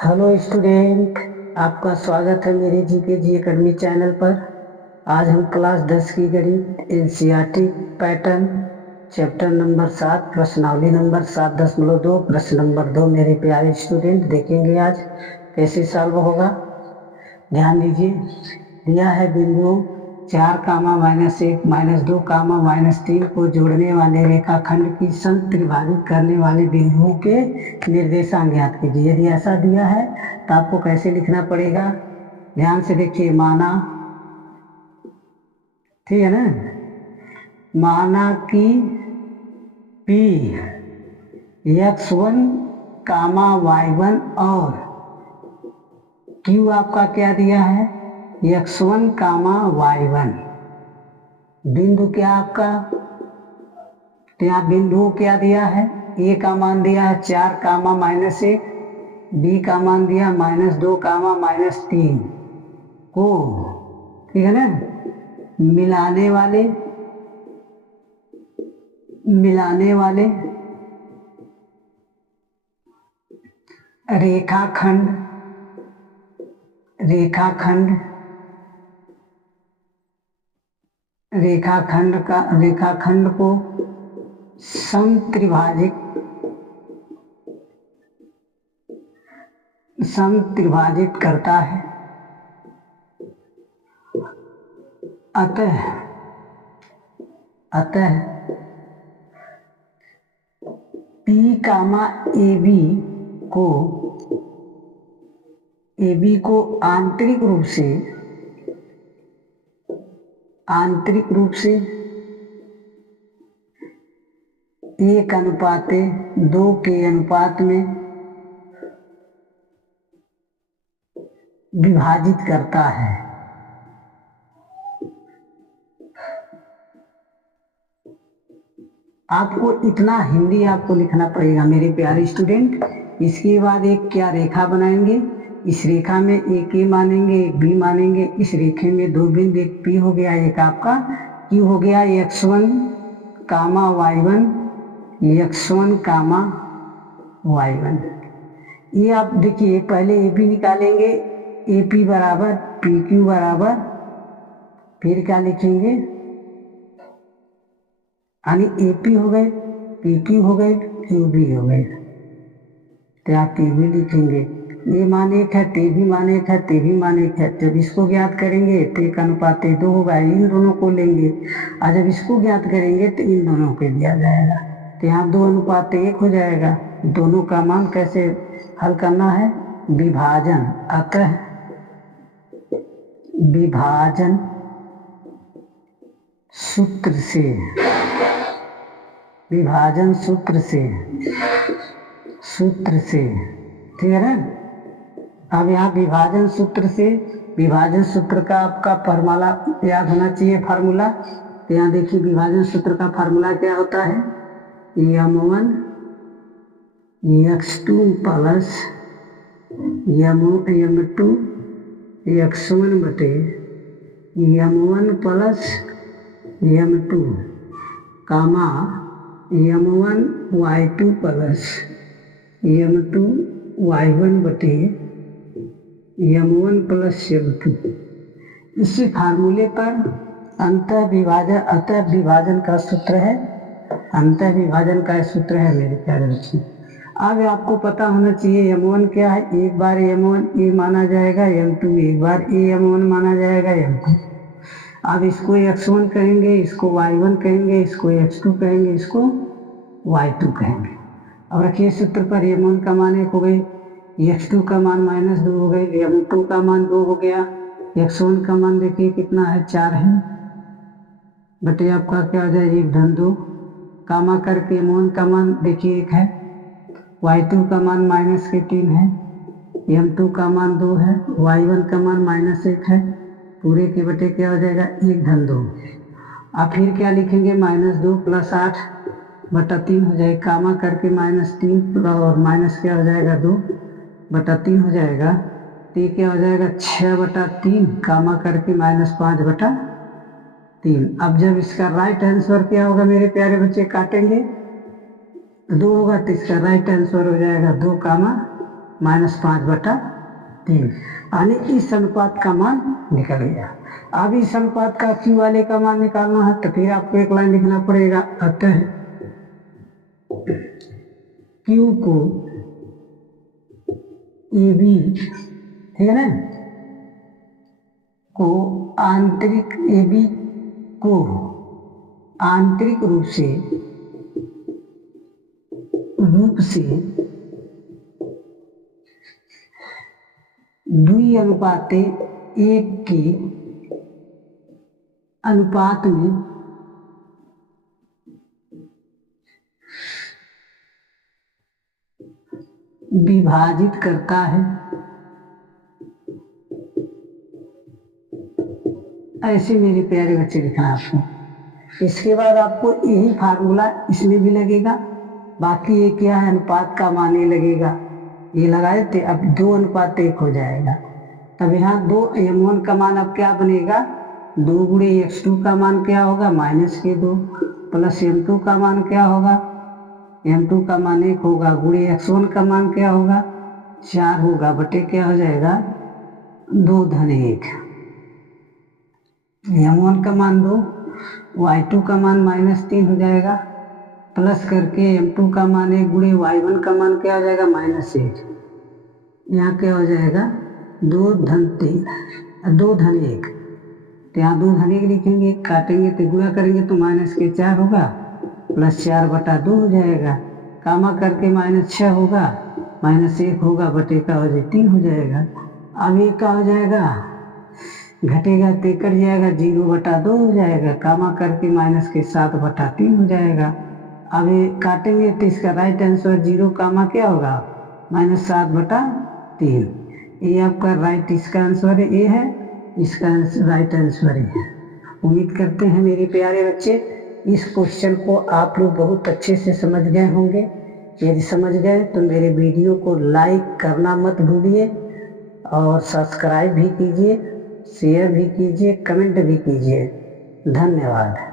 Hello student, आपका स्वागत है मेरे जीके जी एकेडमी चैनल पर। आज हम क्लास 10 की गणित एनसीईआरटी पैटर्न चैप्टर नंबर 7 प्रश्नावली नंबर 7.2 प्रश्न नंबर 2 मेरे प्यारे स्टूडेंट देखेंगे आज कैसे सॉल्व होगा। ध्यान दीजिए, दिया है बिंदु 4, -1, -2, -3 को जोड़ने वाले रेखाखंड की समत्रिभाजित करने वाले बिंदुओं के निर्देशांक ज्ञात कीजिए। यदि ऐसा दिया है तो आपको कैसे लिखना पड़ेगा, ध्यान से देखिए। माना, ठीक है ना, माना कि P x1, y1 और Q आपका क्या दिया है, x1, y1। बिंदु क्या आपका, तो यहाँ बिंदु क्या दिया है, ए का मान दिया है 4, -1, बी का मान दिया -2, -3 को, ठीक है ना, मिलाने वाले रेखाखंड को समत्रिभाजित करता है। अतः P, AB को आंतरिक रूप से 1:2 के अनुपात में विभाजित करता है। आपको इतना हिंदी आपको लिखना पड़ेगा मेरे प्यारे स्टूडेंट। इसके बाद एक क्या रेखा बनाएंगे, इस रेखा में एक ए मानेंगे, एक बी मानेंगे। इस रेखे में दो बिंदु, एक पी हो गया, एक आपका क्यू हो गया। x1, y1, x1, y1। ये आप देखिए, पहले ए पी निकालेंगे, ए पी बराबर पी क्यू बराबर, फिर क्या लिखेंगे, यानी ए पी हो गए, पी क्यू हो गए, क्यू बी हो गए। तो आप टी भी लिखेंगे, ये मान 1 है, टी भी मान 1 है, टी भी मान 1 है। जब इसको ज्ञात करेंगे तो 1:2 होगा, इन दोनों को लेंगे, और जब इसको ज्ञात करेंगे तो इन दोनों को दिया जाएगा। तो यहाँ 2:1 हो जाएगा। दोनों का मान कैसे हल करना है, विभाजन। अतः विभाजन सूत्र से, ठीक है ना। अब यहाँ विभाजन सूत्र का आपका फॉर्मूला याद होना चाहिए, फार्मूला। तो यहाँ देखिए, विभाजन सूत्र का फार्मूला क्या होता है, m1 x2 plus m2 x1 बटे m1 प्लस m2 कामा m1 y2 plus m2 y1 बटे m1 प्लस m2। इसी फार्मूले पर अतः विभाजन का सूत्र है, मेरे प्यारे बच्चे। अब आपको पता होना चाहिए m1 क्या है, एक बार m1 ए माना जाएगा, m2 एक बार ए m1 माना जाएगा, m2। अब इसको x1 कहेंगे, इसको y1 कहेंगे, इसको x2 कहेंगे, इसको y2 कहेंगे। अब रखिए सूत्र पर, m1 का मान 1 हो गई, x2 का मान -2 हो गई, m2 का मान 2 हो गया, x1 का मान देखिए कितना है, 4 है, बटे आपका क्या हो जाए 1-2, कामा करके m1 का मान देखिए 1 है, y2 का मान -3 है, m2 का मान 2 है, y1 का मान -1 है, पूरे के बटे क्या हो जाएगा 1-2। अब फिर क्या लिखेंगे, -2 + 8 बटा 3 हो जाएगा, कामा करके -3 और माइनस क्या हो जाएगा 2 बटा 3 हो जाएगा। तो क्या हो जाएगा 6/3, कामा करके -5 बटा 3। अब जब इसका राइट आंसर क्या होगा मेरे प्यारे बच्चे, काटेंगे 2 होगा तो इसका राइट आंसर हो जाएगा 2, -5/3, यानी इस अनुपात का मान निकल गया। अब इस अनुपात का Q वाले का मान निकालना है तो फिर आपको एक लाइन लिखना पड़ेगा। अतः Q को AB, ठीक है ना, को आंतरिक AB को आंतरिक रूप से 2:1 के अनुपात में विभाजित करता है। ऐसे मेरे प्यारे बच्चे लिखना आपको। इसके बाद आपको यही फार्मूला इसमें भी लगेगा। बाकी ये क्या है, अनुपात का मान ये लगेगा, ये लगाए थे, अब 2:1 हो जाएगा। तब यहाँ 2m1 का मान अब क्या बनेगा, 2 गुणे x2 का मान क्या होगा -2 प्लस m2 का मान क्या होगा, m2 का मान 1 होगा, गुणे x1 का मान क्या होगा 4 होगा, बटे क्या हो जाएगा 2-1। m1 का मान 2, y2 का मान -3 हो जाएगा, प्लस करके m2 का मान 1 गुणे y1 का मान क्या हो जाएगा -1। यहाँ क्या हो जाएगा 2-1, तो यहाँ 2-1 लिखेंगे, काटेंगे तो गुणा करेंगे तो -4 होगा, प्लस 4/2 हो जाएगा, कामा करके -6 होगा, -1 होगा, बटे का हो जाए 3 हो जाएगा। अब ये क्या हो जाएगा, घटेगा तो कट जाएगा, 0/2 हो जाएगा, कामा करके -7/3 हो जाएगा। अब ये काटेंगे तो इसका राइट आंसर 0 कामा क्या होगा -7/3। ये आपका राइट, इसका आंसर ये है, इसका राइट आंसर है। उम्मीद करते हैं मेरे प्यारे बच्चे इस क्वेश्चन को आप लोग बहुत अच्छे से समझ गए होंगे। यदि समझ गए तो मेरे वीडियो को लाइक करना मत भूलिए और सब्सक्राइब भी कीजिए, शेयर भी कीजिए, कमेंट भी कीजिए। धन्यवाद।